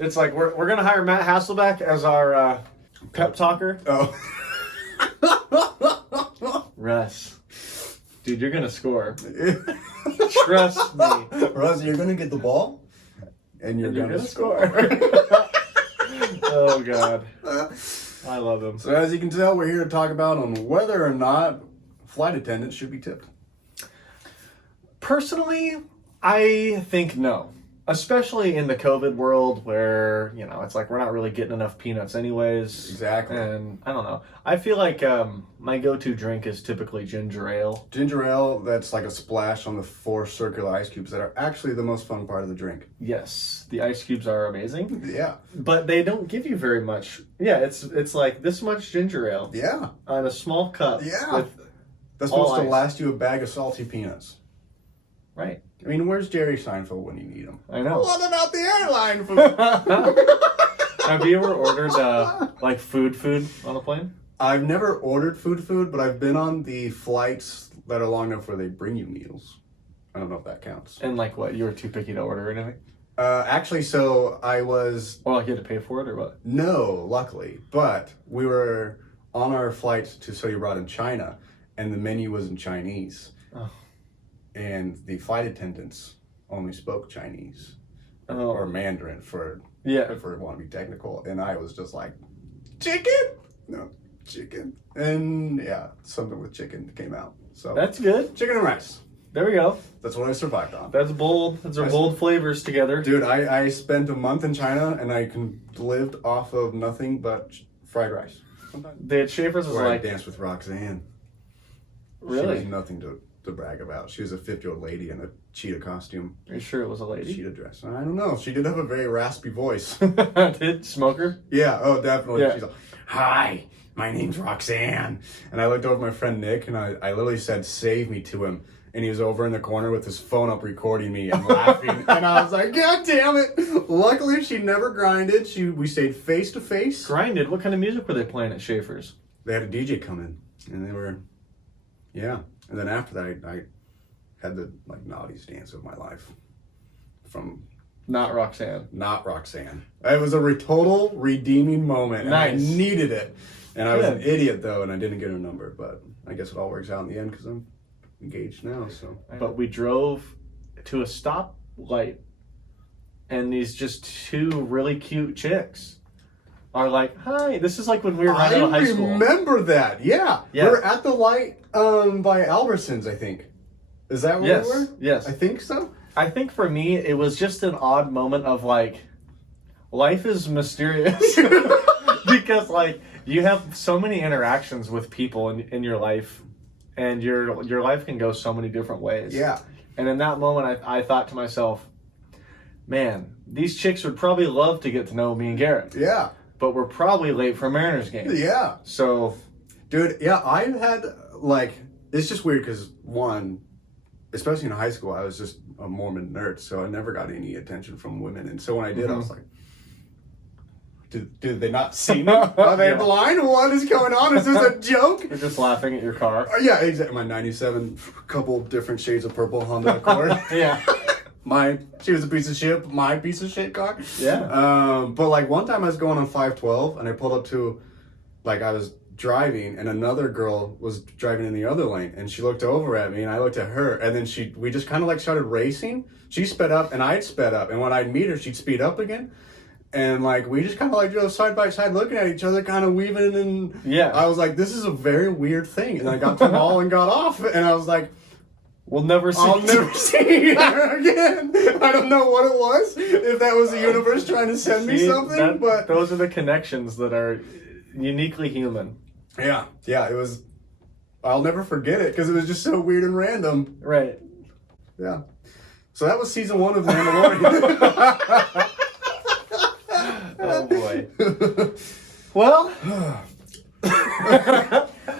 It's like we're gonna hire Matt Hasselbeck as our pep talker. Oh. Russ, dude, you're gonna score. Trust me. Russ, you're gonna get the ball, and you're gonna score. Oh God, I love him. So as you can tell, we're here to talk about on whether or not flight attendants should be tipped. Personally, I think no. Especially in the COVID world where, you know, it's like we're not really getting enough peanuts anyways. Exactly. And I don't know. I feel like my go-to drink is typically ginger ale. Ginger ale, that's like a splash on the 4 circular ice cubes that are actually the most fun part of the drink. Yes, the ice cubes are amazing. Yeah. But they don't give you very much. Yeah, it's like this much ginger ale. Yeah. On a small cup. Yeah. That's supposed to last you a bag of salty peanuts. Right. I mean, where's Jerry Seinfeld when you need him? I know. What about the airline food? Have you ever ordered like food on a plane? I've never ordered food, but I've been on the flights that are long enough where they bring you meals. I don't know if that counts. And like what? You were too picky to order anything? Actually, so I was... Well, you had to pay for it or what? No, luckily. But we were on our flight to Saudi Arabia in China, and the menu was in Chinese. Oh. And the flight attendants only spoke Chinese. Oh. Or Mandarin if we want to be technical. And I was just like, chicken? No, chicken. And yeah, something with chicken came out. So that's good. Chicken and rice. There we go. That's what I survived on. That's bold. Those are bold flavors together. Dude, I spent a month in China and I lived off of nothing but fried rice. The Schaefer's was Where like... I danced with Roxanne. Really? She was nothing to brag about. She was a 50-year-old lady in a cheetah costume. Are you sure it was a lady? Cheetah dress. I don't know. She did have a very raspy voice. Did? Smoker? Yeah, oh, definitely. Yeah. She's like, hi, my name's Roxanne. And I looked over at my friend Nick and I literally said, save me to him. And he was over in the corner with his phone up recording me and laughing. And I was like, God damn it. Luckily, she never grinded. We stayed face to face. Grinded? What kind of music were they playing at Schaefer's? They had a DJ come in. And they were, yeah. And then after that, I had the naughtiest dance of my life. From Not Roxanne. Not Roxanne. It was a total redeeming moment. And Nice. I needed it. And I was an idiot, though, and I didn't get her number. But I guess it all works out in the end because I'm engaged now. So. But we drove to a stoplight, and these just 2 really cute chicks are like, hi. This is like when we were right out of high school. I remember that. Yeah. Yeah. We were at the light by Albertsons, I think. Is that where we were? Yes. I think so. I think for me, it was just an odd moment of like, life is mysterious. Because like, you have so many interactions with people in your life, and your life can go so many different ways. Yeah. And in that moment, I thought to myself, man, these chicks would probably love to get to know me and Garrett. Yeah. But we're probably late for Mariners game. Yeah. So, dude, yeah, I've had, it's just weird because, one, especially in high school, I was just a Mormon nerd, so I never got any attention from women. And so when I did, I was like, did they not see me? Are they blind? What is going on? Is this a joke? They're just laughing at your car. Yeah, exactly. My 97, couple different shades of purple Honda Accord. Yeah. She was a piece of shit, my piece of shit car. Yeah. But one time I was going on 512 and I pulled up to, I was driving and another girl was driving in the other lane and she looked over at me and I looked at her and then we just kind of started racing. She sped up and I'd sped up, and when I'd meet her, she'd speed up again. And we just kind of drove side by side looking at each other, kind of weaving, and yeah. I was like, this is a very weird thing. And I got to the mall and got off and I was like, I'll never see her again. I don't know what it was. If that was the universe trying to send me something, but those are the connections that are uniquely human. Yeah, it was. I'll never forget it because it was just so weird and random. Right. Yeah. So that was season 1 of Mandalorian. Oh boy. Well.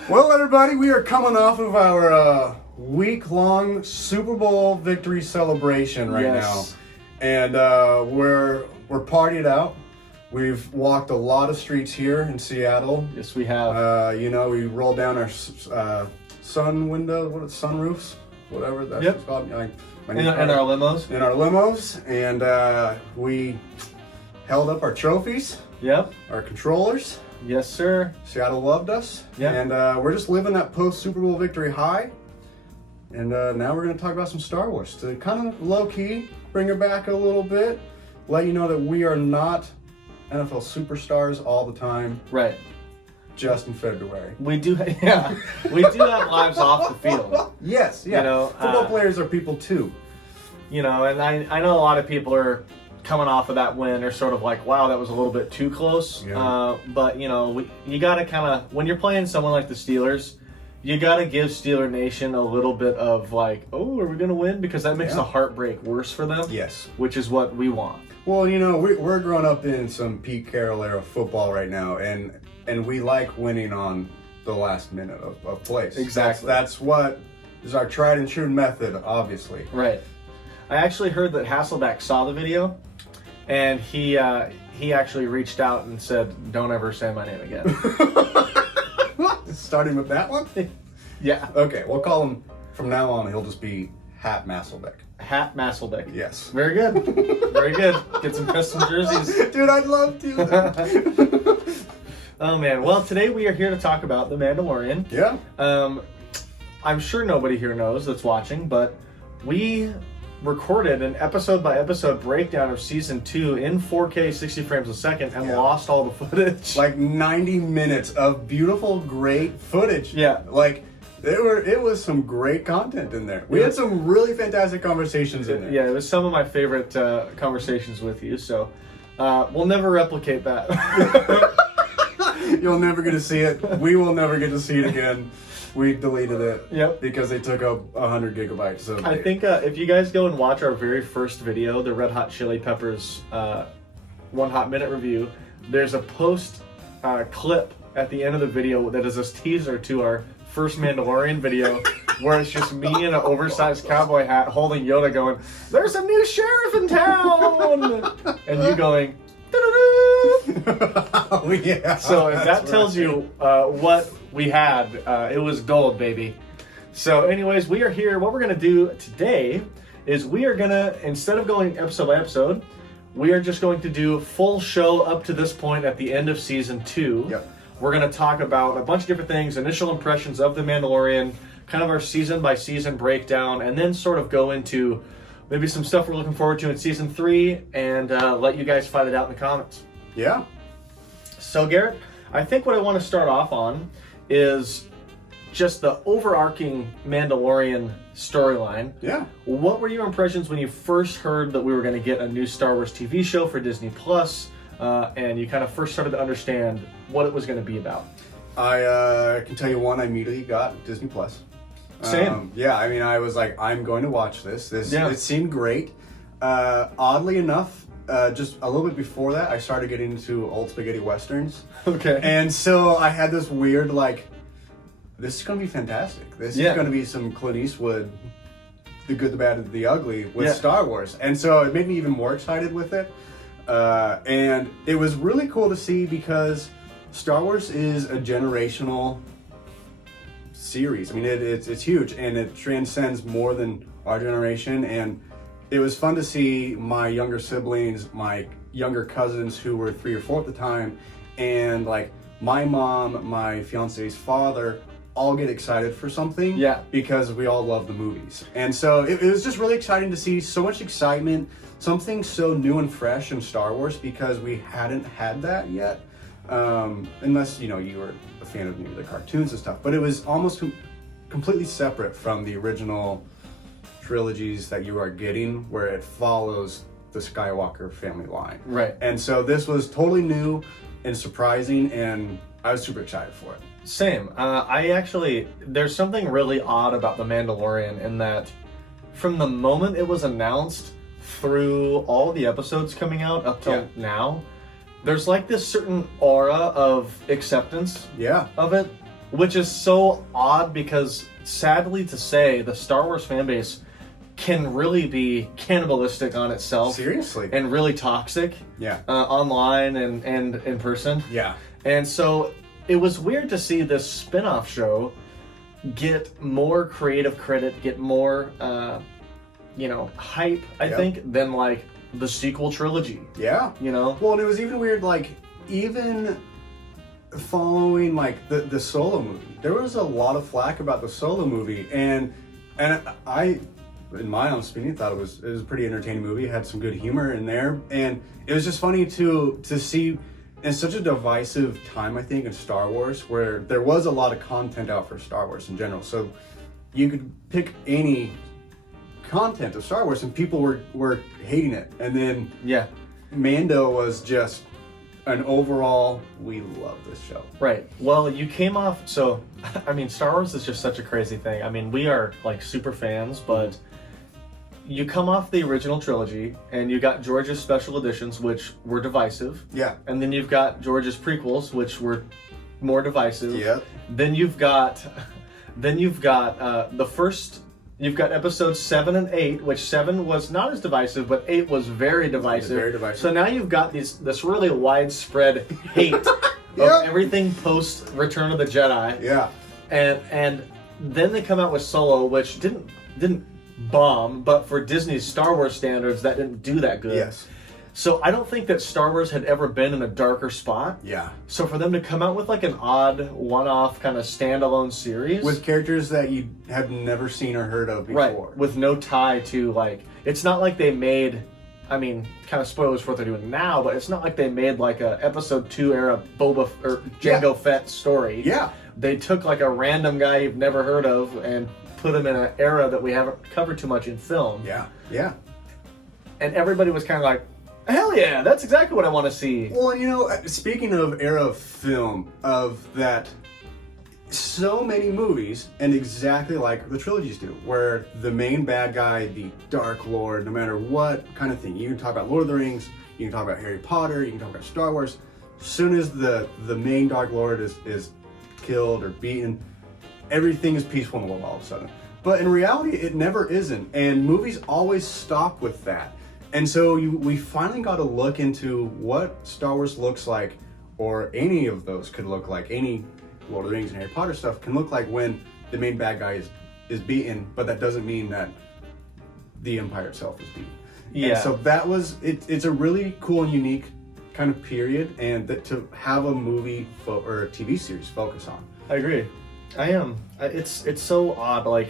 Well, everybody, we are coming off of our week-long Super Bowl victory celebration right now, and we're partied out. We've walked a lot of streets here in Seattle. Yes, we have. We rolled down our sunroofs, whatever that's yep. called. In our limos. In our limos, and we held up our trophies, Yep. our controllers. Yes, sir. Seattle loved us. Yeah. And we're just living that post-Super Bowl victory high. And now we're going to talk about some Star Wars to kind of low-key bring it back a little bit. Let you know that we are not NFL superstars all the time. Right. Just in February. We do, yeah. We do have lives off the field. Yes, yeah. You know, football players are people too. You know, and I know a lot of people are coming off of that win are sort of like, wow, that was a little bit too close. Yeah. But, you know, you got to kind of, when you're playing someone like the Steelers, you got to give Steeler Nation a little bit of like, oh, are we going to win? Because that makes the heartbreak worse for them. Yes. Which is what we want. Well, you know, we're growing up in some Pete Carroll era football right now, and we like winning on the last minute of plays. Exactly. That's what is our tried and true method, obviously. Right. I actually heard that Hasselbeck saw the video, and he actually reached out and said, don't ever say my name again. Starting with that one? Yeah. Okay, we'll call him, from now on, he'll just be Hat Masselbeck. Hat Masselbeck. Yes. Very good. Very good. Get some custom jerseys. Dude, I'd love to. Oh, man. Well, today we are here to talk about The Mandalorian. Yeah. I'm sure nobody here knows that's watching, but we recorded an episode-by-episode breakdown of Season 2 in 4K 60 frames a second and lost all the footage. Like 90 minutes of beautiful, great footage. Yeah. Like, it was some great content in there. We had some really fantastic conversations in there. Yeah, it was some of my favorite conversations with you, so we'll never replicate that. You'll never get to see it. We will never get to see it again. We deleted it. Yep. Because they took up 100 gigabytes. So I think if you guys go and watch our very first video, the Red Hot Chili Peppers 1 Hot Minute review, there's a post clip at the end of the video that is a teaser to our first Mandalorian video where it's just me in an oversized cowboy hat holding Yoda going, there's a new sheriff in town! And you going, oh, yeah. So if that tells you what we had, it was gold, baby. So anyways, we are here. What we're going to do today is we are going to, instead of going episode by episode, we are just going to do full show up to this point at the end of Season 2. Yep. We're going to talk about a bunch of different things, initial impressions of The Mandalorian, kind of our season by season breakdown, and then sort of go into maybe some stuff we're looking forward to in Season 3 and let you guys fight it out in the comments. Yeah. So Garrett, I think what I want to start off on is just the overarching Mandalorian storyline. Yeah. What were your impressions when you first heard that we were going to get a new Star Wars TV show for Disney Plus, and you kind of first started to understand what it was going to be about? I can tell you one, I immediately got Disney Plus. Same. Yeah, I mean, I was like, I'm going to watch this. It seemed great. Oddly enough, just a little bit before that, I started getting into old spaghetti westerns. Okay. And so I had this weird, like, this is going to be fantastic. This is going to be some Clint Eastwood, the good, the bad, and the ugly with Star Wars. And so it made me even more excited with it. And it was really cool to see because Star Wars is a generational series. I mean, it's huge and it transcends more than our generation. And it was fun to see my younger siblings, my younger cousins who were 3 or 4 at the time, and like my mom, my fiance's father, all get excited for something. Yeah. Because we all love the movies. And so it was just really exciting to see so much excitement, something so new and fresh in Star Wars because we hadn't had that yet. Unless, you know, you were a fan of maybe the cartoons and stuff. But it was almost completely separate from the original trilogies that you are getting, where it follows the Skywalker family line. Right. And so this was totally new and surprising, and I was super excited for it. Same. There's something really odd about The Mandalorian in that from the moment it was announced through all the episodes coming out up till now, there's like this certain aura of acceptance of it, which is so odd because sadly to say, the Star Wars fan base can really be cannibalistic on itself. Seriously. And really toxic. Yeah. Online and in person. Yeah. And so it was weird to see this spin-off show get more creative credit, get more, hype, I think, than like the sequel trilogy. Yeah. You know? Well, and it was even weird, like, even following, like, the Solo movie. There was a lot of flack about the Solo movie, and I, in my own opinion, thought it was a pretty entertaining movie. It had some good humor in there, and it was just funny to see in such a divisive time, I think, in Star Wars, where there was a lot of content out for Star Wars in general. So you could pick any content of Star Wars, and people were hating it, and then Mando was just an overall, we love this show. Right. Well, you came off, so, I mean, Star Wars is just such a crazy thing. I mean, we are, like, super fans, but you come off the original trilogy, and you got George's special editions, which were divisive. Yeah. And then you've got George's prequels, which were more divisive. Yep. Then you've got the first... You've got episodes 7 and 8, which 7 was not as divisive, but 8 was very divisive. Very divisive. So now you've got this really widespread hate of everything post Return of the Jedi. Yeah. And then they come out with Solo, which didn't bomb, but for Disney's Star Wars standards, that didn't do that good. Yes. So I don't think that Star Wars had ever been in a darker spot. Yeah. So for them to come out with like an odd one-off kind of standalone series with characters that you have never seen or heard of before. Right. With no tie to, like, it's not like they made, I mean, kind of spoilers for what they're doing now, but it's not like they made like a episode 2 era Boba or Jango Fett story. Yeah. They took like a random guy you've never heard of and put him in an era that we haven't covered too much in film. Yeah. Yeah. And everybody was kind of like, hell yeah, that's exactly what I want to see. Well, you know, speaking of era of film, of that, so many movies, and exactly like the trilogies do, where the main bad guy, the Dark Lord, no matter what kind of thing, you can talk about Lord of the Rings, you can talk about Harry Potter, you can talk about Star Wars, as soon as the main Dark Lord is killed or beaten, everything is peaceful in the world all of a sudden. But in reality, it never isn't, and movies always stop with that. And so we finally got to look into what Star Wars looks like, or any of those could look like, any Lord of the Rings and Harry Potter stuff can look like when the main bad guy is beaten, but that doesn't mean that the Empire itself is beaten. Yeah. And so that was, it's a really cool and unique kind of period, and that to have a movie or a TV series focus on. I agree. I am. It's so odd. Like,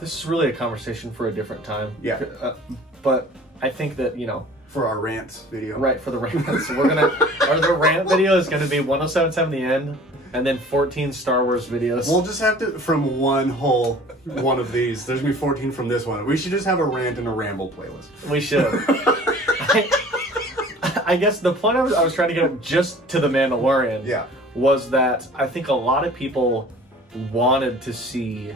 this is really a conversation for a different time. Yeah. But I think that, you know, for our rants video. Right, for the rants. We're gonna the rant video is gonna be 107.7 the end, and then 14 Star Wars videos. We'll just have to, from one of these, there's gonna be 14 from this one. We should just have a rant and a ramble playlist. We should. I guess the point I was trying to get just to the Mandalorian was that I think a lot of people wanted to see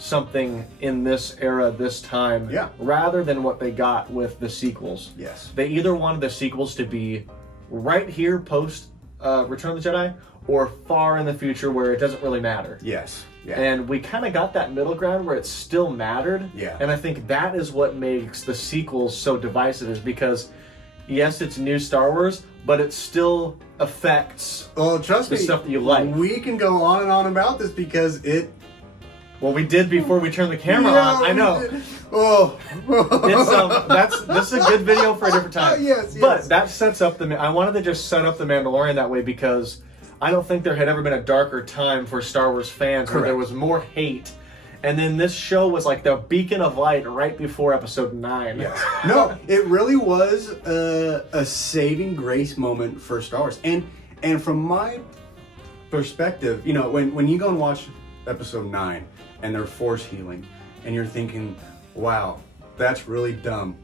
something in this era, this time, rather than what they got with the sequels. Yes. They either wanted the sequels to be right here post Return of the Jedi, or far in the future where it doesn't really matter. Yes. Yeah. And we kind of got that middle ground where it still mattered. Yeah. And I think that is what makes the sequels so divisive, is because, yes, it's new Star Wars, but it still affects trust the me, stuff that you like. We can go on and on about this because it... Well, we did before we turned the camera on. I know. This is a good video for a different time. Yes. But that sets up I wanted to just set up the Mandalorian that way, because I don't think there had ever been a darker time for Star Wars fans where there was more hate. And then this show was like the beacon of light right before episode 9. Yes. No, it really was a saving grace moment for Star Wars. And from my perspective, you know, when you go and watch episode 9 and they're force healing, and you're thinking, wow, that's really dumb.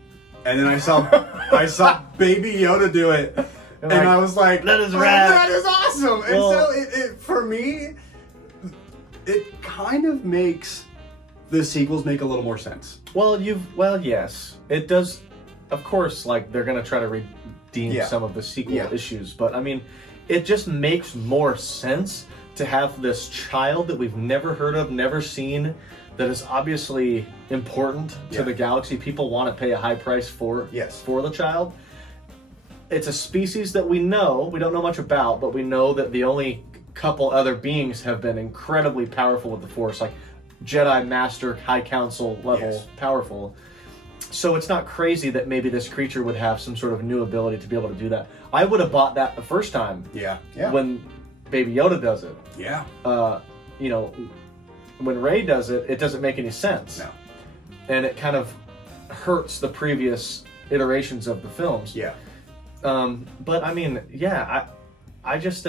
And then I saw Baby Yoda do it, and I was like, that is rad. That is awesome. And so it for me, it kind of makes the sequels make a little more sense. Well, yes, it does. Of course, like, they're gonna try to redeem some of the sequel issues, but I mean, it just makes more sense to have this child that we've never heard of, never seen, that is obviously important to the galaxy. People want to pay a high price for the child. It's a species that we don't know much about, but we know that the only couple other beings have been incredibly powerful with the Force, like Jedi Master, High Council level powerful. So it's not crazy that maybe this creature would have some sort of new ability to be able to do that. I would have bought that the first time. Yeah. When Baby Yoda does it. Yeah. You know, when Rey does it, it doesn't make any sense. No. And it kind of hurts the previous iterations of the films. Yeah. But I mean, yeah, I just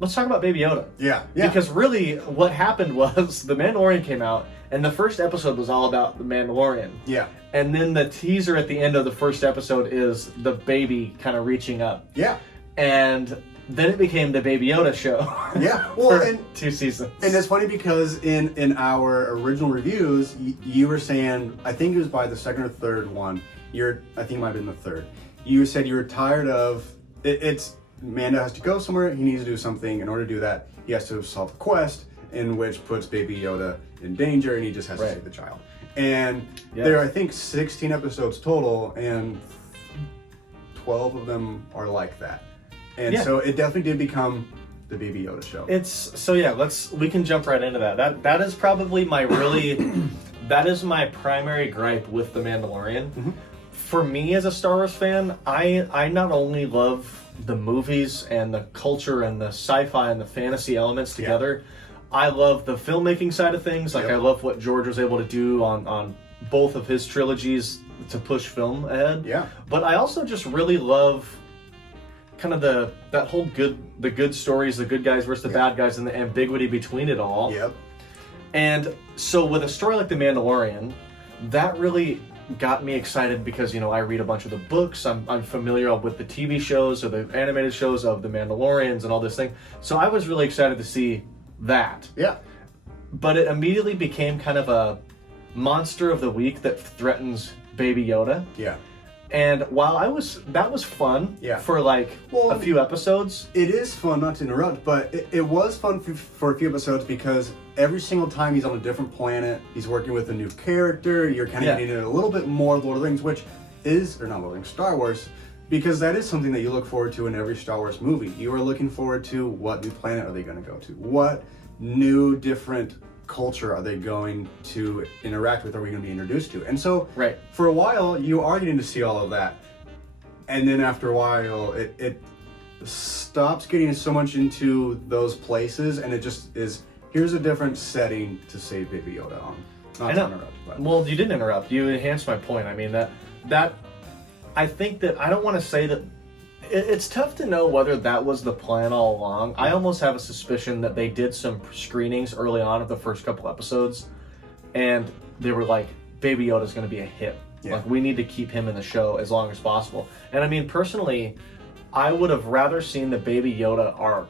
let's talk about Baby Yoda. Yeah. Because really, what happened was The Mandalorian came out, and the first episode was all about the Mandalorian. Yeah. And then the teaser at the end of the first episode is the baby kind of reaching up. Yeah. And then it became the Baby Yoda show. Yeah. Well, for 2 seasons. And it's funny because in our original reviews, you were saying, I think it was by the second or third one. I think it might have been the third. You said you were tired of it's Mando has to go somewhere. He needs to do something. In order to do that, he has to solve a quest in which puts Baby Yoda in danger, and he just has to save the child. And there are, I think, 16 episodes total, and 12 of them are like that. And so it definitely did become the Baby Yoda show. We can jump right into that. That is probably my that is my primary gripe with The Mandalorian. Mm-hmm. For me as a Star Wars fan, I not only love the movies and the culture and the sci-fi and the fantasy elements together, I love the filmmaking side of things. Like I love what George was able to do on both of his trilogies to push film ahead. Yeah. But I also just really love kind of that whole the good stories, the good guys versus the bad guys, and the ambiguity between it all. Yep. And so with a story like The Mandalorian, that really got me excited because, you know, I read a bunch of the books, I'm familiar with the TV shows or the animated shows of the Mandalorians and all this thing. So I was really excited to see that. Yeah. But it immediately became kind of a monster of the week that threatens Baby Yoda. Yeah. And while that was fun for like a few episodes. It is fun, not to interrupt, but it was fun for a few episodes because every single time he's on a different planet, he's working with a new character, you're kind of getting into a little bit more of Lord of the Rings, Star Wars, because that is something that you look forward to in every Star Wars movie. You are looking forward to what new planet are they going to go to? What new, different culture are they going to interact with, are we going to be introduced to? And so for a while you are getting to see all of that, and then after a while it stops getting so much into those places, and it just is, here's a different setting to save Baby Yoda on. Not to interrupt, but. Well, you didn't interrupt, you enhanced my point. I mean that I think that I don't want to say that it's tough to know whether that was the plan all along. I almost have a suspicion that they did some screenings early on of the first couple episodes, and they were like, Baby Yoda's going to be a hit. Like, we need to keep him in the show as long as possible. And I mean, personally, I would have rather seen the Baby Yoda arc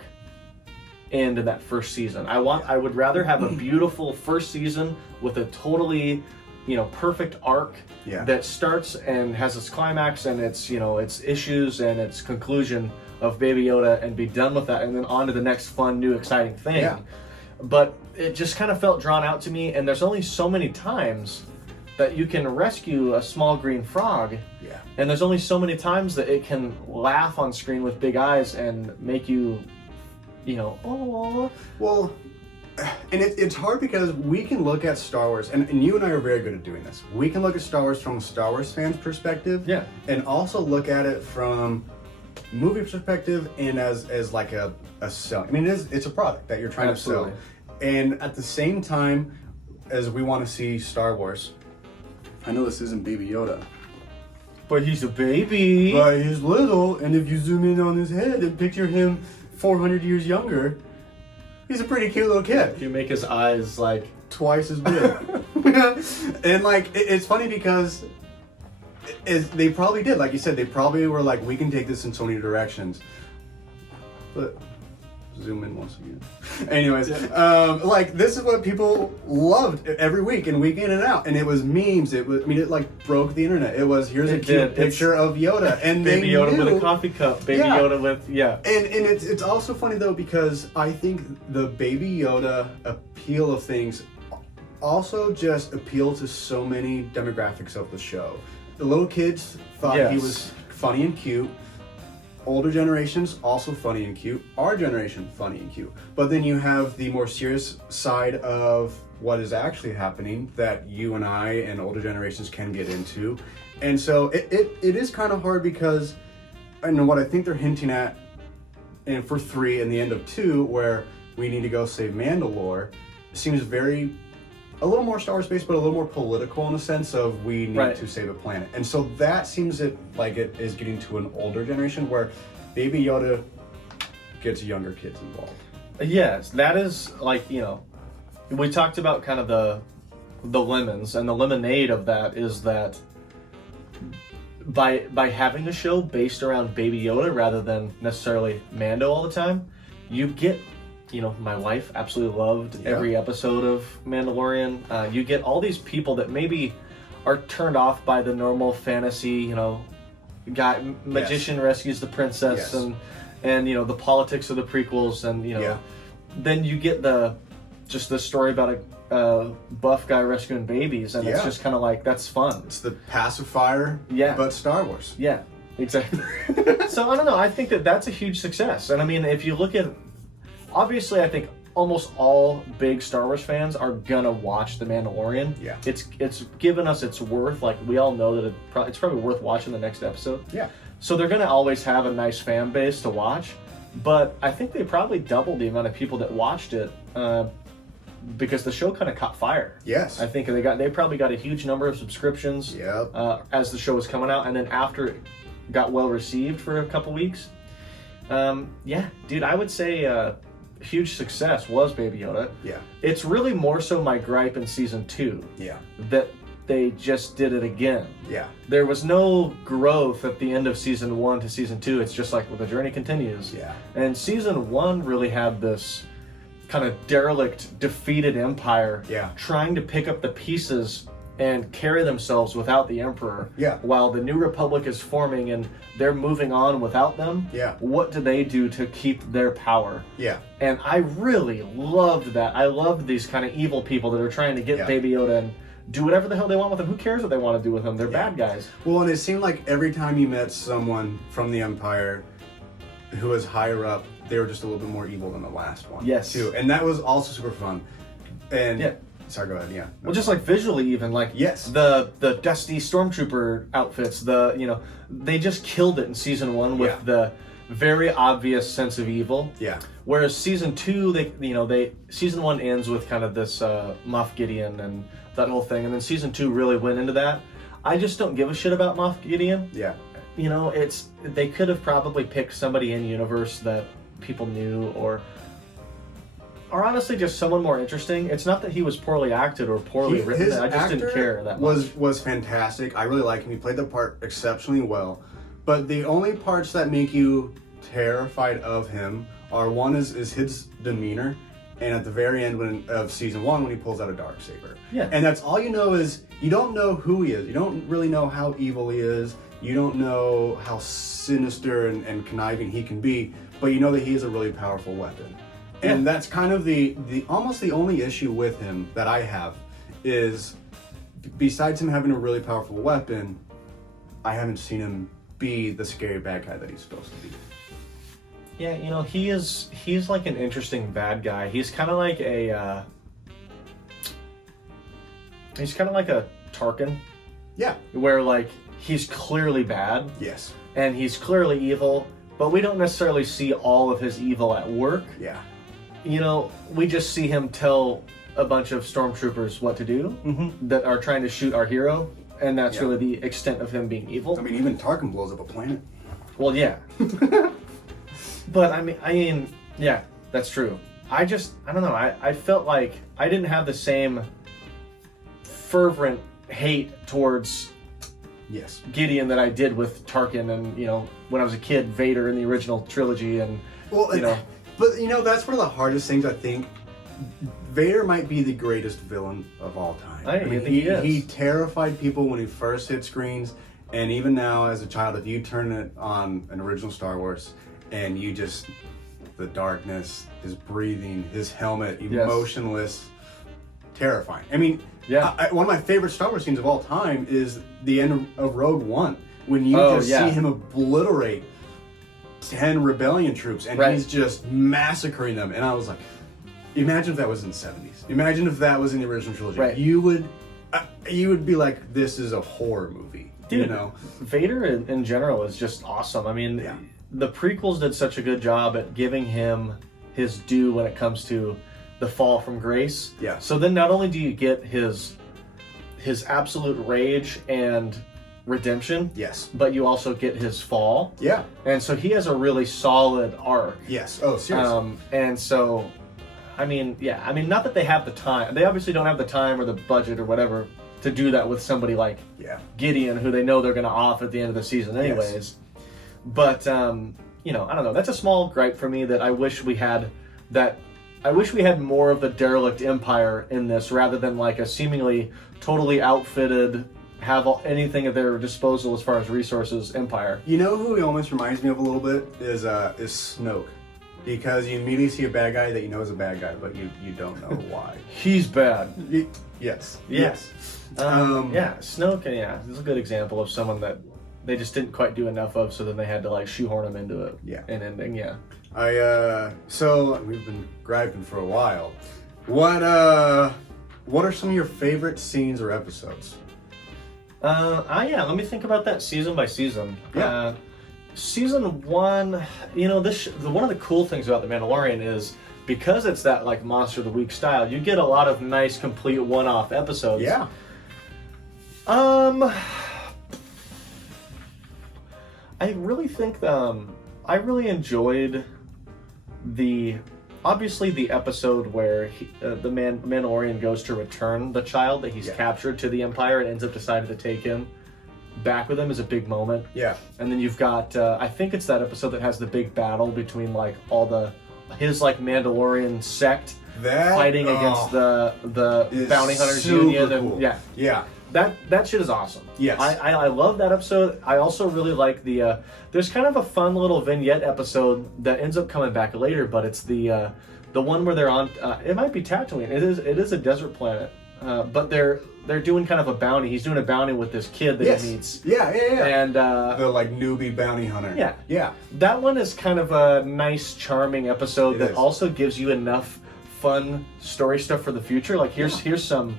end in that first season. I would rather have a beautiful first season with a totally, you know, perfect arc that starts and has its climax and its, you know, its issues and its conclusion of Baby Yoda, and be done with that, and then on to the next fun, new, exciting thing. But it just kind of felt drawn out to me, and there's only so many times that you can rescue a small green frog, and there's only so many times that it can laugh on screen with big eyes and make you, you know, oh. Well, and it's hard because we can look at Star Wars, and you and I are very good at doing this. We can look at Star Wars from a Star Wars fan's perspective, and also look at it from movie perspective and as like a sell. I mean, it's a product that you're trying to sell, and at the same time as we want to see Star Wars. I know this isn't Baby Yoda, but he's a baby. But he's little, and if you zoom in on his head and picture him 400 years younger, he's a pretty cute little kid. If you make his eyes like twice as big. And like, it's funny because they probably did, like you said, they probably were like, we can take this in so many directions. But zoom in once again. Anyways, like, this is what people loved every week and week in and out, and it was memes. It was, I mean, it like broke the internet. It was, here's a cute picture of Yoda, and Baby Yoda with a coffee cup. Baby Yoda with And it's also funny though, because I think the Baby Yoda appeal of things also just appealed to so many demographics of the show. The little kids thought he was funny and cute. Older generations, also funny and cute. Our generation, funny and cute. But then you have the more serious side of what is actually happening that you and I and older generations can get into. And so it is kind of hard because I know what I think they're hinting at and for 3 and the end of 2 where we need to go save Mandalore seems a little more Star Wars based, but a little more political in the sense of we need to save a planet. And so that seems like it is getting to an older generation where Baby Yoda gets younger kids involved. Yes, that is like, you know, we talked about kind of the lemons, and the lemonade of that is that by having a show based around Baby Yoda rather than necessarily Mando all the time, you get, you know, my wife absolutely loved every episode of Mandalorian. You get all these people that maybe are turned off by the normal fantasy, you know, magician rescues the princess and you know the politics of the prequels, and you know then you get the story about a buff guy rescuing babies, and it's just kind of like, that's fun. It's the pacifier, but Star Wars. Yeah, exactly. So I don't know, I think that's a huge success. And I mean, if you look at, obviously I think almost all big Star Wars fans are gonna watch The Mandalorian. Yeah. It's given us its worth. Like, we all know that it's probably worth watching the next episode. Yeah. So they're gonna always have a nice fan base to watch. But I think they probably doubled the amount of people that watched it because the show kind of caught fire. Yes. I think they probably got a huge number of subscriptions as the show was coming out, and then after it got well received for a couple weeks. Dude, I would say huge success was Baby Yoda. Yeah. It's really more so my gripe in season 2. Yeah. That they just did it again. Yeah. There was no growth at the end of season 1 to season 2. It's just like, well, the journey continues. Yeah. And season 1 really had this kind of derelict, defeated empire trying to pick up the pieces and carry themselves without the Emperor. Yeah. While the New Republic is forming and they're moving on without them. Yeah. What do they do to keep their power? Yeah. And I really loved that. I loved these kind of evil people that are trying to get Baby Yoda and do whatever the hell they want with him. Who cares what they want to do with him? They're bad guys. Well, and it seemed like every time you met someone from the Empire who was higher up, they were just a little bit more evil than the last one. Yes. Too. And that was also super fun. And sorry, go ahead. Yeah. Well, just like visually, even like the dusty stormtrooper outfits. They just killed it in season 1 with the very obvious sense of evil. Yeah. Whereas season 2, season 1 ends with kind of this Moff Gideon and that whole thing, and then season 2 really went into that. I just don't give a shit about Moff Gideon. Yeah. You know, they could have probably picked somebody in universe that people knew, or honestly just someone more interesting. It's not that he was poorly acted or poorly written. I just didn't care that much. Was fantastic. I really like him. He played the part exceptionally well. But the only parts that make you terrified of him are, one is his demeanor, and at the very end of season 1 when he pulls out a darksaber. Yeah. And that's all you know. Is you don't know who he is. You don't really know how evil he is. You don't know how sinister and conniving he can be, but you know that he is a really powerful weapon. And that's kind of the almost the only issue with him that I have is, besides him having a really powerful weapon, I haven't seen him be the scary bad guy that he's supposed to be. Yeah, you know, he's like an interesting bad guy. He's kind of like a Tarkin. Yeah. Where like he's clearly bad. Yes. And he's clearly evil, but we don't necessarily see all of his evil at work. Yeah. You know, we just see him tell a bunch of stormtroopers what to do that are trying to shoot our hero, and that's really the extent of him being evil. I mean, even Tarkin blows up a planet. Well, yeah. But I mean, yeah, that's true. I don't know. I felt like I didn't have the same fervent hate towards Gideon that I did with Tarkin, and, you know, when I was a kid, Vader in the original trilogy, and But, you know, that's one of the hardest things, I think. Vader might be the greatest villain of all time. I mean, he is. He terrified people when he first hit screens, and even now, as a child, if you turn it on an original Star Wars, and you just, the darkness, his breathing, his helmet, emotionless, terrifying. I mean, one of my favorite Star Wars scenes of all time is the end of Rogue One, when you see him obliterate 10 rebellion troops, and he's just massacring them. And I was like, imagine if that was in the 70s. Imagine if that was in the original trilogy. Right. You would be like, this is a horror movie. Dude, you know? Vader in general is just awesome. I mean, Yeah. the prequels did such a good job at giving him his due when it comes to the fall from grace. Yeah. So then not only do you get his absolute rage and redemption, Yes. but you also get his fall. Yeah. And so he has a really solid arc. Yes. Oh, seriously. And so, I mean, not that they have the time. They obviously don't have the time or the budget or whatever to do that with somebody like Gideon, who they know they're going to off at the end of the season anyways. Yes. But, you know, I don't know. That's a small gripe for me that I wish we had more of the derelict empire in this rather than like a seemingly totally outfitted, have anything at their disposal as far as resources empire. You know who he almost reminds me of a little bit is Snoke. Because you immediately see a bad guy that you know is a bad guy, but you don't know why. He's bad. Yes. Yes. Snoke, this is a good example of someone that they just didn't quite do enough of, so then they had to like shoehorn him into it. Yeah. An ending, So we've been griping for a while. What are some of your favorite scenes or episodes? Let me think about that season by season. Yeah. Season 1, you know, one of the cool things about The Mandalorian is because it's that like Monster of the Week style, you get a lot of nice, complete one-off episodes. Yeah. I really think I really enjoyed obviously the episode where the Mandalorian goes to return the child that he's captured to the Empire and ends up deciding to take him back with him is a big moment. Yeah. And then you've got I think it's that episode that has the big battle between like all his like Mandalorian sect fighting against the Bounty Hunters Union. Cool. And yeah. That shit is awesome. Yes. I love that episode. I also really like there's kind of a fun little vignette episode that ends up coming back later, but it's the one where they're on it might be Tatooine. It is a desert planet. But they're doing kind of a bounty. He's doing a bounty with this kid that he meets. Yeah. And the like newbie bounty hunter. Yeah. That one is kind of a nice, charming episode that also gives you enough fun story stuff for the future. Like here's some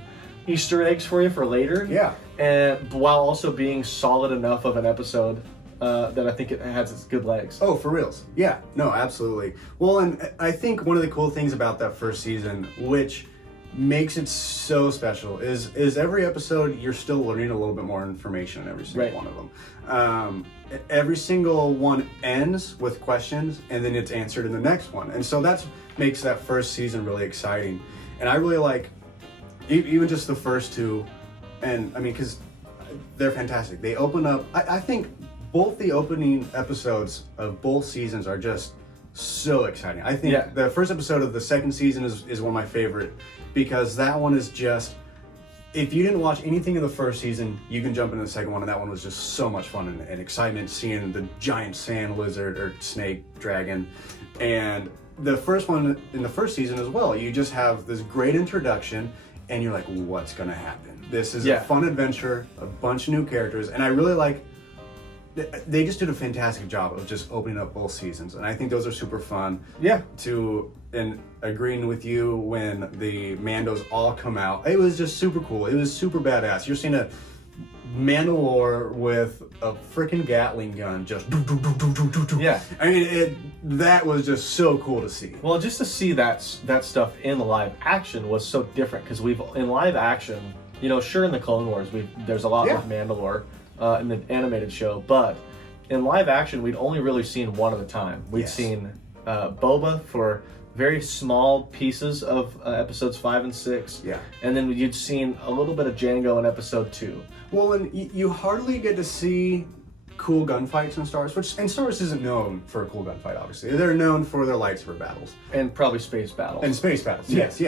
Easter eggs for you for later. Yeah. And while also being solid enough of an episode that I think it has its good legs. Oh, for reals. Yeah. No, absolutely. Well, and I think one of the cool things about that first season, which makes it so special, is every episode you're still learning a little bit more information in every single one of them. Every single one ends with questions and then it's answered in the next one. And so that makes that first season really exciting. And I really like even just the first two, and I mean, because they're fantastic. They open up, I think both the opening episodes of both seasons are just so exciting. I think the first episode of the second season is one of my favorite, because that one is just, if you didn't watch anything in the first season, you can jump into the second one, and that one was just so much fun and excitement, seeing the giant sand lizard or snake dragon. And the first one in the first season as well, you just have this great introduction and you're like, what's gonna happen? This is a fun adventure, a bunch of new characters, and I really like, they just did a fantastic job of just opening up both seasons, and I think those are super fun. Yeah. And agreeing with you when the Mandos all come out, it was just super cool. It was super badass. You're seeing a Mandalore with a freaking Gatling gun just Yeah. I mean, that was just so cool to see. Well, just to see that stuff in live action was so different, because in live action, you know, sure, in the Clone Wars there's a lot with Mandalore in the animated show, but in live action we'd only really seen one at a time. We'd seen Boba for very small pieces of episodes 5 and 6. Yeah. And then you'd seen a little bit of Jango in episode 2. Well, and you hardly get to see cool gunfights in Star Wars, and Star Wars isn't known for a cool gunfight, obviously. They're known for their lightsaber battles. And probably space battles. And space battles, yes.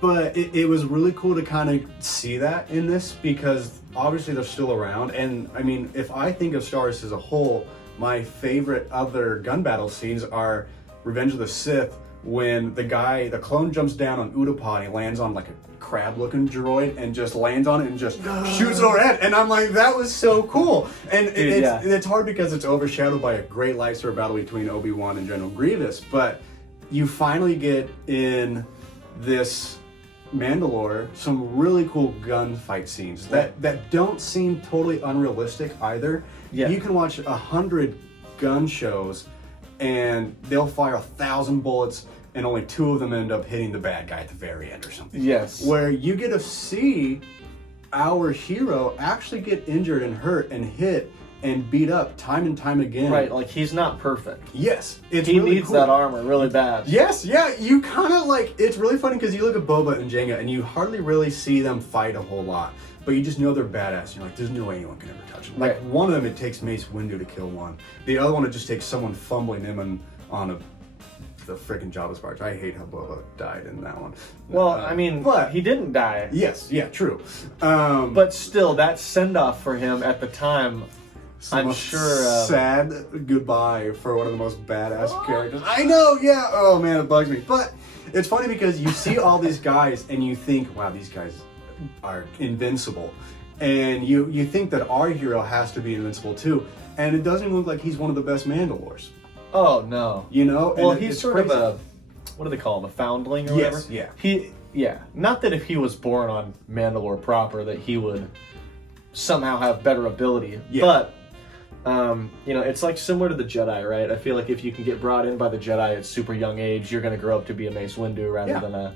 But it was really cool to kind of see that in this, because obviously they're still around. And I mean, if I think of Star Wars as a whole, my favorite other gun battle scenes are Revenge of the Sith, when the clone jumps down on Utapau and he lands on like a crab-looking droid and just lands on it and just shoots overhead. And I'm like, that was so cool. And it's hard because it's overshadowed by a great lightsaber battle between Obi-Wan and General Grievous. But you finally get in this Mandalore some really cool gunfight scenes that don't seem totally unrealistic either. Yeah. You can watch 100 gun shows and they'll fire 1,000 bullets and only 2 of them end up hitting the bad guy at the very end or something. Yes. Where you get to see our hero actually get injured and hurt and hit and beat up time and time again. Right, like he's not perfect. Yes. It's He really needs cool. that armor really bad. Yes, yeah, you kind of like, it's really funny because you look at Boba and Jango and you hardly really see them fight a whole lot, but you just know they're badass. You're like, there's no way anyone can ever touch them. Like, Right. one of them, it takes Mace Windu to kill one. The other one, it just takes someone fumbling him on the freaking Jabba's barge. I hate how Boba died in that one. Well, I mean, but he didn't die. yes, yeah, true. But still, that send-off for him at the time, I'm most sure... sad goodbye for one of the most badass characters. I know, yeah. Oh man, it bugs me. But it's funny because you see all these guys and you think, wow, these guys are invincible, and you think that our hero has to be invincible too, and it doesn't look like he's one of the best Mandalores. Oh, no. You know? Well, And he's it's sort crazy. of a... What do they call him? A foundling or Yes, whatever? yeah. Yeah. Not that if he was born on Mandalore proper that he would somehow have better ability. Yeah. But, it's like similar to the Jedi, right? I feel like if you can get brought in by the Jedi at super young age, you're going to grow up to be a Mace Windu rather Yeah. than a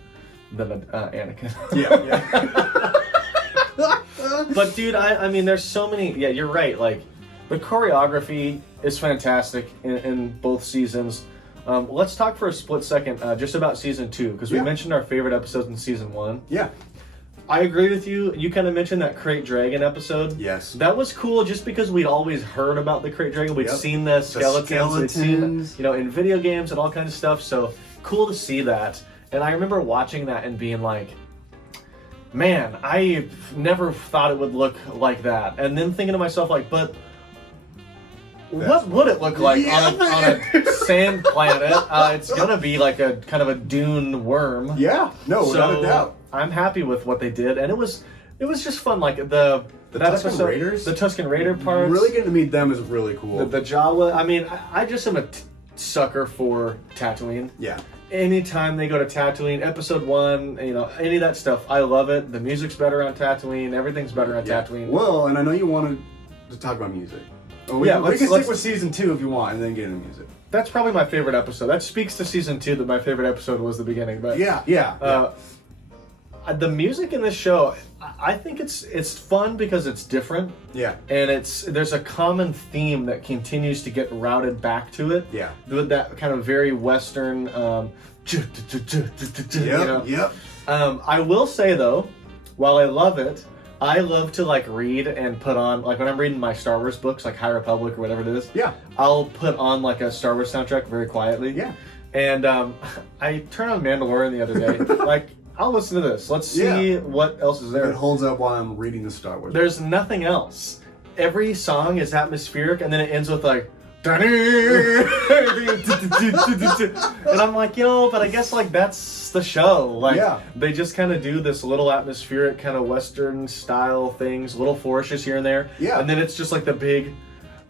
Anakin. Yeah. But dude, I mean, there's so many. Yeah, you're right. Like, the choreography is fantastic in both seasons. Let's talk for a split second just about season 2, because we Yeah. mentioned our favorite episodes in season 1. Yeah. I agree with you. You kind of mentioned that Crate Dragon episode. Yes. That was cool just because we'd always heard about the Crate Dragon. We'd Yep. seen the skeletons. We'd seen, skeletons. in video games and all kinds of stuff. So cool to see that. And I remember watching that and being like, man, I never thought it would look like that. And then thinking to myself, like, but what would it look like on a sand planet? It's gonna be like a kind of a dune worm. Yeah. No, without a doubt. I'm happy with what they did, and it was just fun. Like the Tusken Raiders? the Tusken Raider parts, Really getting to meet them is really cool. the Jawa. I mean, I just am a sucker for Tatooine. Yeah. Anytime they go to Tatooine, episode 1, any of that stuff, I love it. The music's better on Tatooine. Everything's better on Tatooine. Well, and I know you wanted to talk about music. Well, we can stick with season 2 if you want, and then get into music. That's probably my favorite episode. That speaks to season 2 that my favorite episode was the beginning. But Yeah. the music in this show, I think it's fun because it's different. Yeah. And there's a common theme that continues to get routed back to it. Yeah. With that kind of very Western. Yep. I will say though, while I love it, I love to like read and put on, like when I'm reading my Star Wars books, like High Republic or whatever it is. Yeah. I'll put on like a Star Wars soundtrack very quietly. Yeah. And I turned on Mandalorian the other day. Like, I'll listen to this. Let's see what else is there. It holds up while I'm reading the Star Wars. There's nothing else. Every song is atmospheric, and then it ends with like, and I'm like, but I guess like that's the show. Like, they just kind of do this little atmospheric kind of Western style things, little flourishes here and there. Yeah. And then it's just like the big,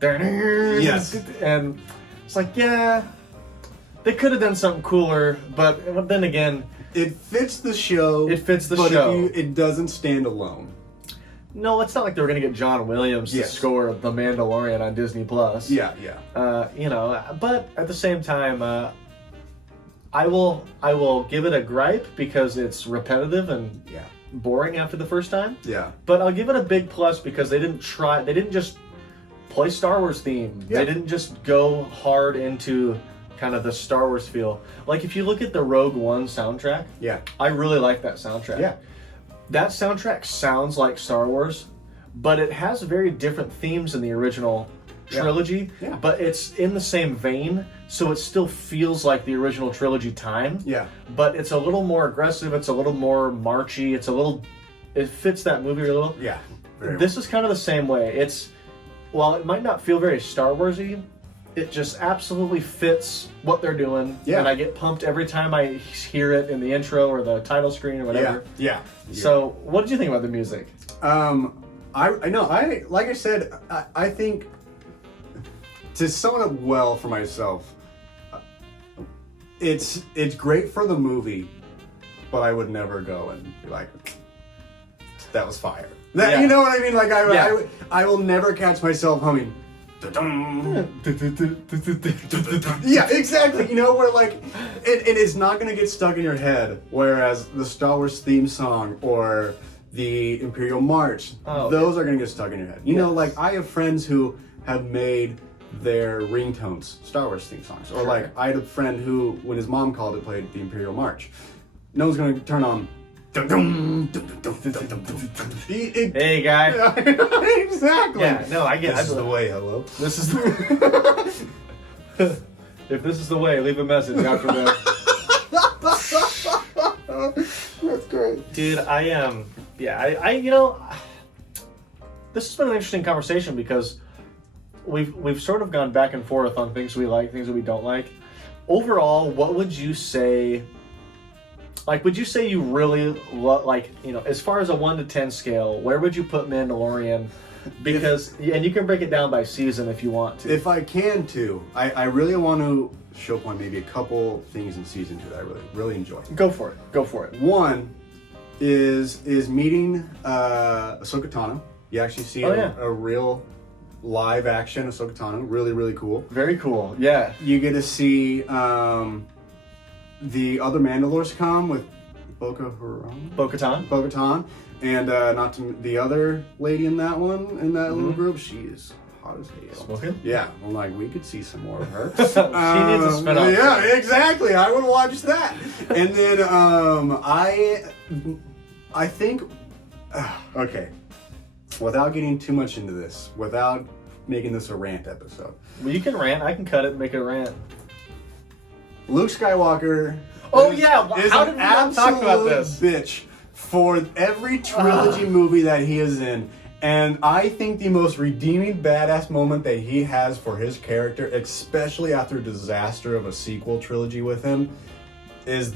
Yes. and it's like, they could have done something cooler, but then again, it fits the show. It fits the but show. It doesn't stand alone. no, it's not like they were going to get John Williams to score The Mandalorian on Disney Plus. Yeah. But at the same time, I will give it a gripe because it's repetitive and boring after the first time. Yeah. But I'll give it a big plus because they didn't just play Star Wars theme. Yeah. They didn't just go hard into kind of the Star Wars feel. Like if you look at the Rogue One soundtrack, I really like that soundtrack. Yeah. That soundtrack sounds like Star Wars, but it has very different themes in the original trilogy, Yeah. but it's in the same vein, so it still feels like the original trilogy time. Yeah. But it's a little more aggressive, it's a little more marchy, it fits that movie a little. Yeah. This is kind of the same way. While it might not feel very Star Warsy, it just absolutely fits what they're doing. Yeah. And I get pumped every time I hear it in the intro or the title screen or whatever. Yeah. So, what did you think about the music? I know. Like I said, I think to sum it up well for myself, it's great for the movie, but I would never go and be like, that was fire. You know what I mean? Like I will never catch myself humming. Yeah, exactly. You know, where like it is not gonna get stuck in your head. Whereas the Star Wars theme song or the Imperial March, those are gonna get stuck in your head. You know, like I have friends who have made their ringtones Star Wars theme songs, or like I had a friend who, when his mom called it, played the Imperial March. No one's gonna turn on. Hey guy. Exactly. Yeah, no, I get it. This is the way, hello. This is the If this is the way, leave a message after that. That's great. Dude, I you know, this has been an interesting conversation because we've sort of gone back and forth on things we like, things that we don't like. Overall, what would you say? Like, would you say you really like, you know, as far as a 1 to 10 scale, where would you put Mandalorian? Because, and you can break it down by season if you want to. If I can too, I really want to show point maybe a couple things in season 2 that I really enjoy. Go for it. Go for it. One is meeting Ahsoka Tano. You actually see a real live action Ahsoka Tano. Really, really cool. Very cool. Yeah. You get to see the other Mandalores come with Bo-Katan, and the other lady in that one, in that little group, she is hot as hell. Smoking? Yeah, I'm like, we could see some more of her. She needs a spin-off. Yeah, exactly. I would watch that. And then I think, okay, without getting too much into this, without making this a rant episode. Well, you can rant. I can cut it and make it a rant. Luke Skywalker. Oh yeah, is how an did we not talk about this? Bitch for every trilogy movie that he is in, and I think the most redeeming badass moment that he has for his character, especially after a disaster of a sequel trilogy with him, is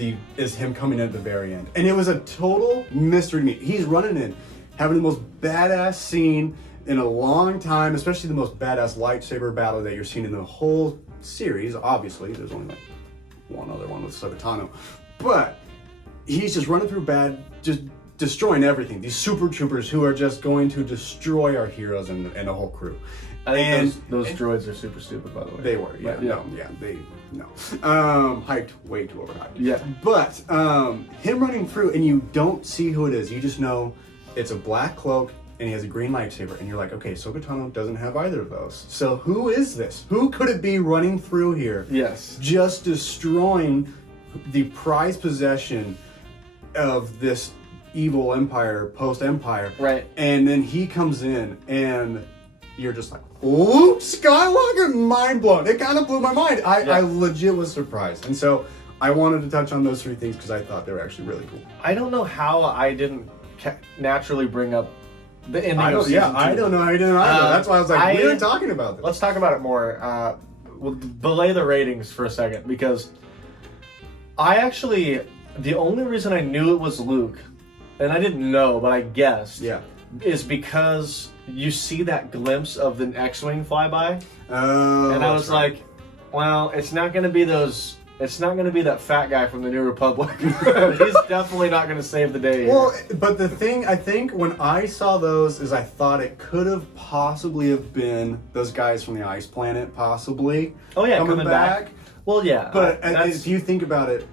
him coming in at the very end, and it was a total mystery to me. He's running in, having the most badass scene in a long time, especially the most badass lightsaber battle that you're seeing in the whole series. Obviously, there's only like one other one with Ahsoka Tano, but he's just running through just destroying everything. These super troopers who are just going to destroy our heroes and the whole crew. I think those droids are super stupid, by the way. They were, yeah, hyped way too overhyped. Yeah, but him running through and you don't see who it is. You just know it's a black cloak and he has a green lightsaber, and you're like, okay, Ahsoka Tano doesn't have either of those. So who is this? Who could it be running through here? Yes. Just destroying the prized possession of this evil empire, post-empire. Right. And then he comes in, and you're just like, Luke Skywalker, mind blown. It kind of blew my mind. I legit was surprised. And so I wanted to touch on those three things because I thought they were actually really cool. I don't know how I didn't naturally bring up the ending of season 2. I don't know how you didn't either. That's why I was like, we were talking about this. Let's talk about it more. We'll belay the ratings for a second, because the only reason I knew it was Luke, and I didn't know, but I guessed, is because you see that glimpse of the X-Wing flyby. Oh, and I was like, well, it's not going to be that fat guy from the New Republic. He's definitely not going to save the day. Well, but the thing, I think when I saw those is I thought it could have possibly have been those guys from the ice planet, possibly. Oh yeah, coming back. Well, yeah. But if you think about it,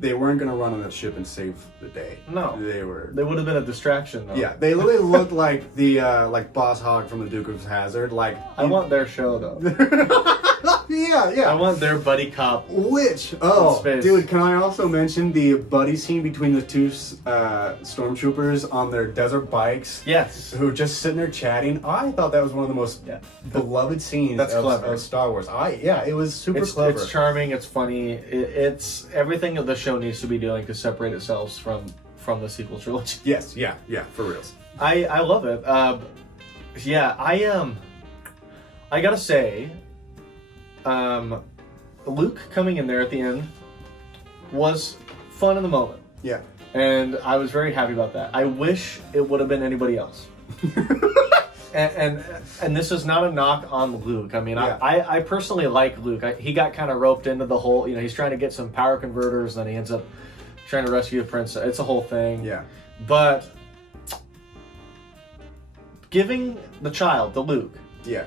they weren't going to run on that ship and save the day. No. They would have been a distraction, though. Yeah, they literally looked like the like Boss Hogg from the Duke of Hazzard. Like, I want their show, though. Yeah. I want their buddy cop. Dude, can I also mention the buddy scene between the two stormtroopers on their desert bikes? Yes. Who are just sitting there chatting. I thought that was one of the most beloved scenes of Star Wars. It was super clever. It's charming, it's funny, it's everything that the show needs to be doing to separate itself from the sequel trilogy. Yes, yeah, for reals. I love it. I gotta say, Luke coming in there at the end was fun in the moment. Yeah. And I was very happy about that. I wish it would have been anybody else. and this is not a knock on Luke. I mean, I personally like Luke. He got kind of roped into the whole, he's trying to get some power converters, and then he ends up trying to rescue a princess. It's a whole thing. Yeah. But giving the child, the Luke, Yeah.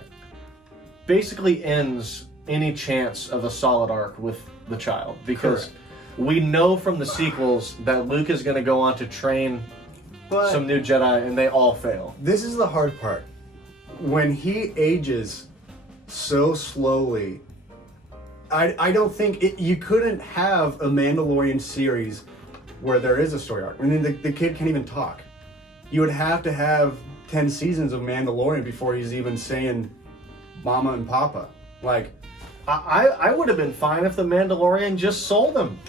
basically ends any chance of a solid arc with the child, because Correct. we know from the sequels that Luke is going to go on to train But some new Jedi, and they all fail. this is the hard part. When he ages so slowly, I don't think you couldn't have a Mandalorian series where there is a story arc. I mean, the kid can't even talk. You would have to have 10 seasons of Mandalorian before he's even saying mama and papa. Like, I would have been fine if the Mandalorian just sold him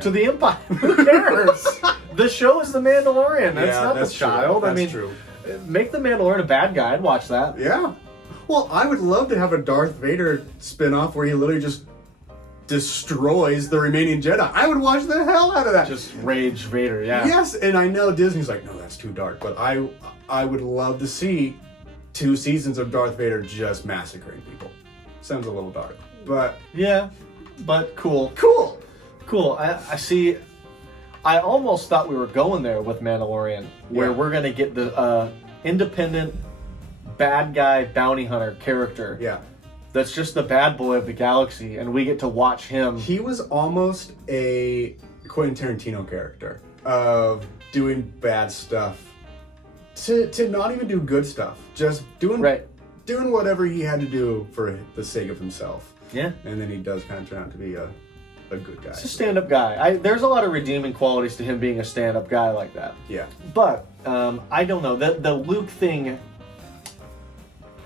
to the Empire. Who cares? The show is the Mandalorian. That's not the child. That's I mean, true. make the Mandalorian a bad guy. I'd watch that. Yeah. Well, I would love to have a Darth Vader spin-off where he literally just destroys the remaining Jedi. I would watch the hell out of that. Just Rage Vader, yeah. Yes, and I know Disney's like, no, that's too dark, but I would love to see 2 seasons of Darth Vader just massacring people. Sounds a little dark, but Yeah, but cool. cool. Cool. I see. I almost thought we were going there with Mandalorian, where Yeah. we're going to get the independent bad guy bounty hunter character. Yeah. That's just the bad boy of the galaxy, and we get to watch him. He was almost a Quentin Tarantino character of doing bad stuff to not even do good stuff, just doing whatever he had to do for the sake of himself. Yeah. And then he does kind of turn out to be a good guy. He's a stand-up guy. There's a lot of redeeming qualities to him being a stand-up guy like that. Yeah. But I don't know. The Luke thing,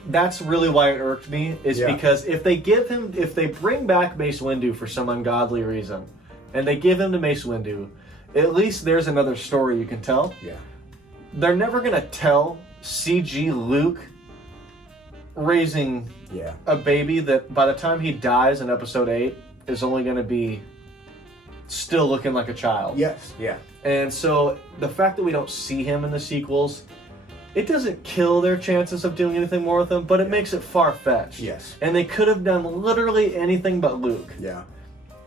that's really why it irked me, is because if they bring back Mace Windu for some ungodly reason, and they give him to Mace Windu, at least there's another story you can tell. Yeah. They're never going to tell CG Luke raising a baby that by the time he dies in episode 8 is only going to be still looking like a child. Yes. Yeah. And so the fact that we don't see him in the sequels, it doesn't kill their chances of doing anything more with him, but it makes it far-fetched. Yes. And they could have done literally anything but Luke. Yeah.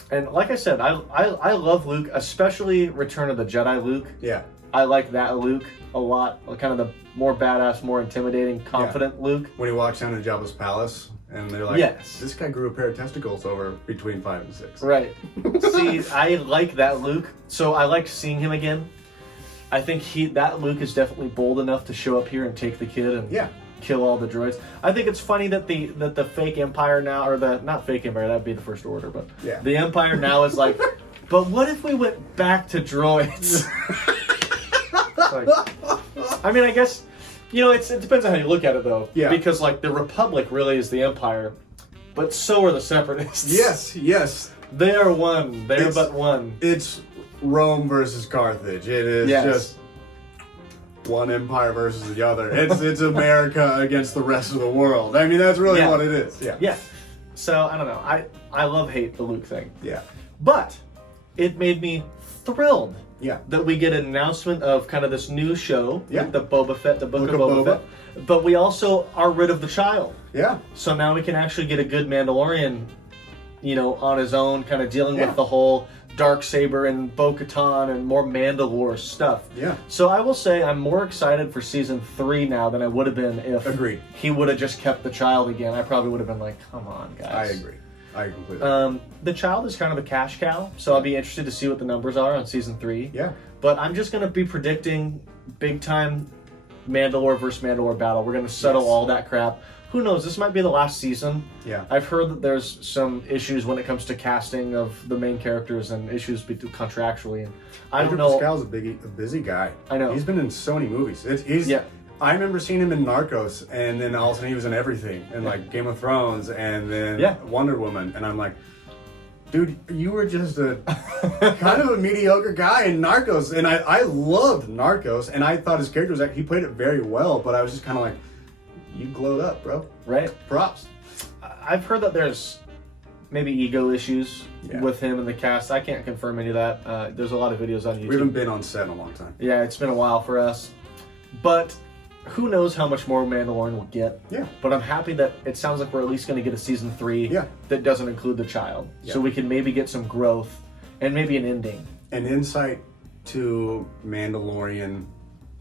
And like I said, I love Luke, especially Return of the Jedi Luke. Yeah. I like that Luke a lot. Kind of the more badass, more intimidating, confident Luke. When he walks down to Jabba's palace, and they're like, this guy grew a pair of testicles over between 5 and 6. Right. See, I like that Luke, so I like seeing him again. I think that Luke is definitely bold enough to show up here and take the kid and kill all the droids. I think it's funny that the fake Empire now, or the not fake Empire, that'd be the First Order, but the Empire now is like, but what if we went back to droids? Like, I mean, I guess, it depends on how you look at it, though. Yeah. Because, like, the Republic really is the Empire, but so are the Separatists. Yes, yes. They are one. They are but one. It's Rome versus Carthage. It is just one empire versus the other. It's America against the rest of the world. I mean, that's really what it is. Yeah. Yeah. So, I don't know. I love-hate the Luke thing. Yeah. But it made me thrilled that we get an announcement of kind of this new show, the Boba Fett, the Book of Boba Fett. But we also are rid of the child. Yeah. So now we can actually get a good Mandalorian, on his own, kind of dealing with the whole Darksaber and Bo-Katan and more Mandalore stuff. Yeah. So I will say I'm more excited for season 3 now than I would have been if he would have just kept the child again. I probably would have been like, come on, guys. I agree. I completely The child is kind of a cash cow, so I'll be interested to see what the numbers are on season 3. Yeah. But I'm just going to be predicting big time Mandalore versus Mandalore battle. We're going to settle all that crap. Who knows? This might be the last season. Yeah. I've heard that there's some issues when it comes to casting of the main characters and issues contractually. And I don't know. Pascal's a busy guy. I know. He's been in so many movies. I remember seeing him in Narcos, and then all of a sudden he was in everything, and like Game of Thrones, and then Wonder Woman, and I'm like, dude, you were just a kind of a mediocre guy in Narcos, and I loved Narcos, and I thought his character was he played it very well, but I was just kind of like, you glowed up, bro. Right? Props. I've heard that there's maybe ego issues with him and the cast. I can't confirm any of that. There's a lot of videos on YouTube. We haven't been on set in a long time. Yeah, it's been a while for us, but who knows how much more Mandalorian we'll get. Yeah. But I'm happy that it sounds like we're at least going to get a season 3 that doesn't include the child. So we can maybe get some growth and maybe an ending. an insight to Mandalorian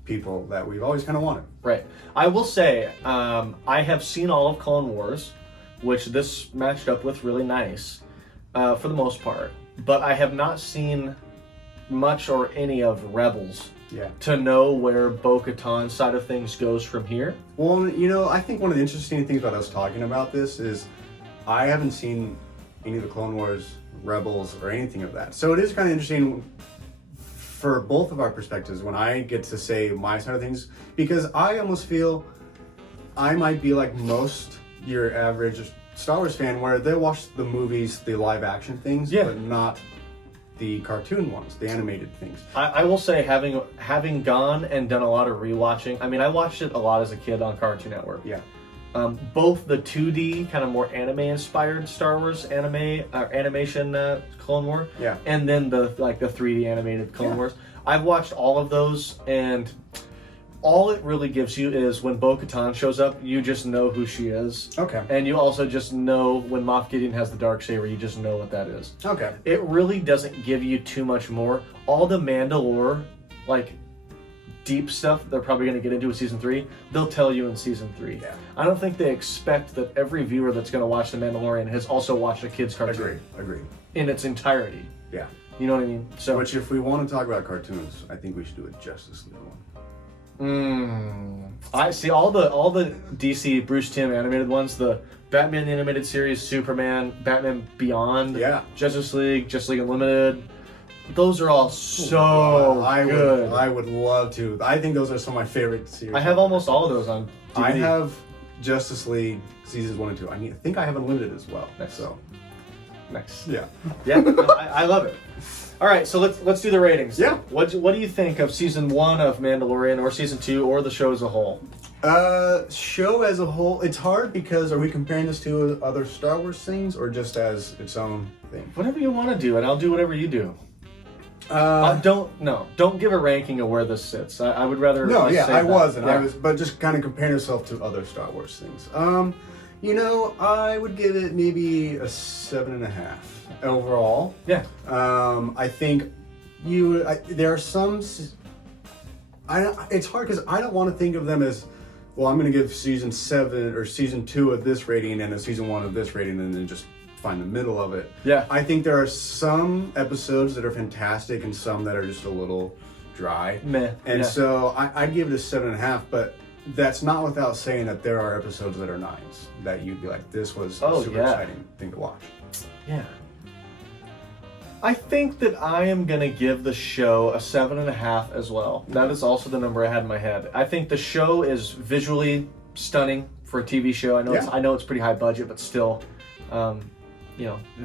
people that we've always kind of wanted. Right. I will say, I have seen all of Clone Wars, which this matched up with really nice, for the most part. But I have not seen much or any of Rebels to know where Bo-Katan's side of things goes from here. Well, I think one of the interesting things about us talking about this is I haven't seen any of the Clone Wars, Rebels, or anything of that. So it is kind of interesting for both of our perspectives when I get to say my side of things, because I almost feel I might be like most your average Star Wars fan, where they watch the movies, the live action things, but not the cartoon ones, the animated things. I will say, having gone and done a lot of rewatching, I mean, I watched it a lot as a kid on Cartoon Network. Yeah. Both the 2D, kind of more anime-inspired Star Wars animation Clone War, and then the 3D animated Clone Wars. I've watched all of those, and all it really gives you is when Bo-Katan shows up, you just know who she is. Okay. And you also just know when Moff Gideon has the Darksaber, you just know what that is. Okay. It really doesn't give you too much more. All the Mandalore, deep stuff they're probably going to get into with season 3, they'll tell you in season 3. Yeah. I don't think they expect that every viewer that's going to watch The Mandalorian has also watched a kid's cartoon. Agreed. In its entirety. Yeah. You know what I mean? So, which, if we want to talk about cartoons, I think we should do a Justice League one. I see all the DC Bruce Timm animated ones, the Batman animated series, Superman, Batman Beyond, Justice League Unlimited. Those are all so good. I would love to. I think those are some of my favorite series. I have almost all of those on DVD. I have Justice League seasons 1 and 2. I think I have Unlimited as well. Next. Yeah. I love it. All right, so let's do the ratings. Yeah. What do you think of season 1 of Mandalorian, or season 2, or the show as a whole? Show as a whole, it's hard because are we comparing this to other Star Wars things or just as its own thing? Whatever you want to do, and I'll do whatever you do. Don't give a ranking of where this sits. I would rather. I was, but just kind of comparing yourself to other Star Wars things. I would give it maybe a 7.5 overall. Yeah. I think there are some. It's hard because I don't want to think of them as, well, I'm going to give season 7 or season 2 of this rating and a season 1 of this rating, and then just find the middle of it. Yeah. I think there are some episodes that are fantastic and some that are just a little dry. Meh. And so I'd give it a 7.5, but that's not without saying that there are episodes that are 9s that you'd be like, this was a super exciting thing to watch. Yeah. I think that I am going to give the show a 7.5 as well. That is also the number I had in my head. I think the show is visually stunning for a TV show. I know it's pretty high budget, but still, the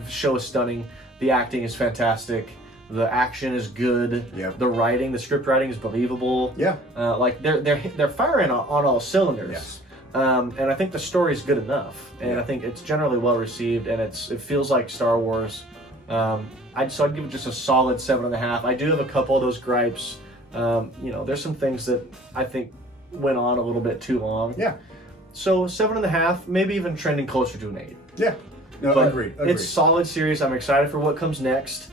show is stunning. The acting is fantastic. The action is good. Yep. The writing, the script writing is believable. Yeah. They're firing on all cylinders. Yes. And I think the story is good enough, and I think it's generally well received, and it feels like Star Wars. I'd give it just a solid 7.5. I do have a couple of those gripes. There's some things that I think went on a little bit too long. Yeah. So 7.5, maybe even trending closer to an 8. Yeah. No, but agreed. It's a solid series. I'm excited for what comes next.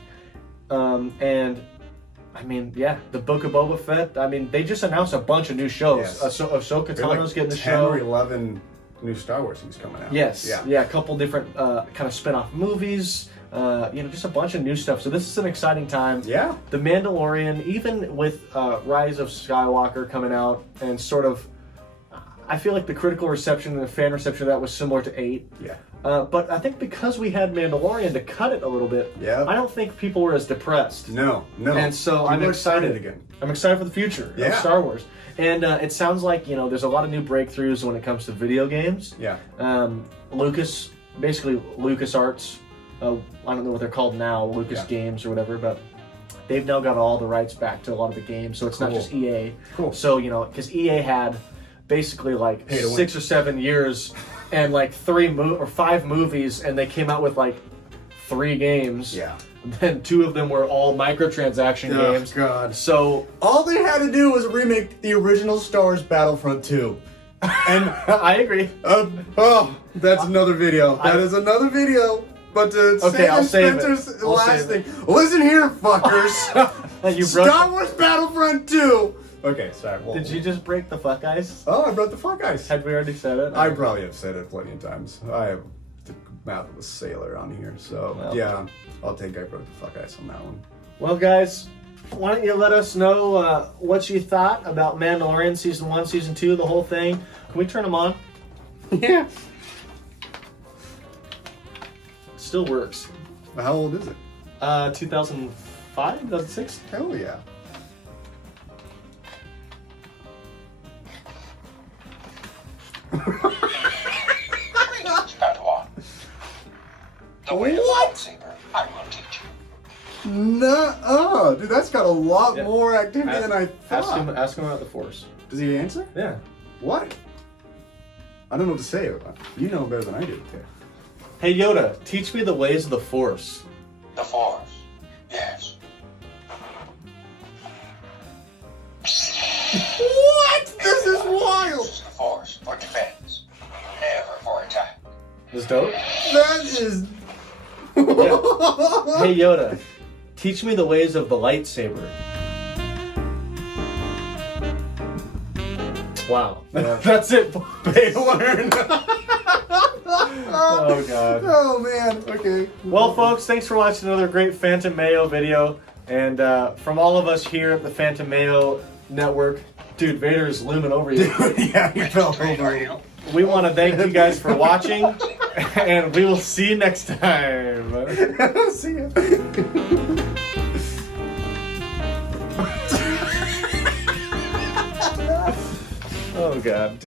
And I mean, the Book of Boba Fett. They just announced a bunch of new shows. Yes. Ahsoka Tano's getting the 10 show. or 11 new Star Wars things coming out. Yes. Yeah. A couple different kind of spin-off movies. Just a bunch of new stuff. So this is an exciting time. Yeah. The Mandalorian, even with Rise of Skywalker coming out, and sort of, I feel like the critical reception and the fan reception of that was similar to 8. Yeah. But I think because we had Mandalorian to cut it a little bit, I don't think people were as depressed. No. And so I'm excited again. I'm excited for the future of Star Wars. And it sounds like, there's a lot of new breakthroughs when it comes to video games. Yeah. LucasArts, I don't know what they're called now, Lucas Games or whatever, but they've now got all the rights back to a lot of the games, so it's not just EA. Cool. So, because EA had basically 6 or 7 years and 5 movies, and they came out with 3 games. Yeah. Then 2 of them were all microtransaction games. Oh, God. So all they had to do was remake the original Star Wars Battlefront 2. And I agree. that's another video. That is another video. But to Okay, I'll save it. Spencer's I'll last save thing. Listen here, fuckers. You broke. Star Wars Battlefront 2. Okay, sorry. Well, Did you just break the fuck ice? Oh, I broke the fuck ice. Had we already said it? I probably have said it plenty of times. I have the mouth of a sailor on here, so Well. yeah, I'll take I broke the fuck ice on that one. Well, guys, why don't you let us know what you thought about Mandalorian Season 1, Season 2, the whole thing. Can we turn them on? Yeah. Still works. How old is it? 2005, 2006? Hell yeah. Padawan. The way of the lightsaber, I will teach you. Nuh-uh. Dude, that's got a lot Yeah. more activity than I thought. Ask him about the Force. Does he answer? Yeah. What? I don't know what to say. You know better than I do. Okay. Hey Yoda, teach me the ways of the Force. The Force. Yes. What? This is wild. Use the Force for defense, never for attack. This dope? That is. Hey Yoda, teach me the ways of the lightsaber. Wow. That's it. Pay to learn. Oh god. Oh man. Okay. Well, folks, thanks for watching another great Phantom Mayo video. And from all of us here at the Phantom Mayo Network, dude, Vader is looming over you. Yeah, you fell over. We want to thank you guys for watching, and we will see you next time. See ya. Oh god.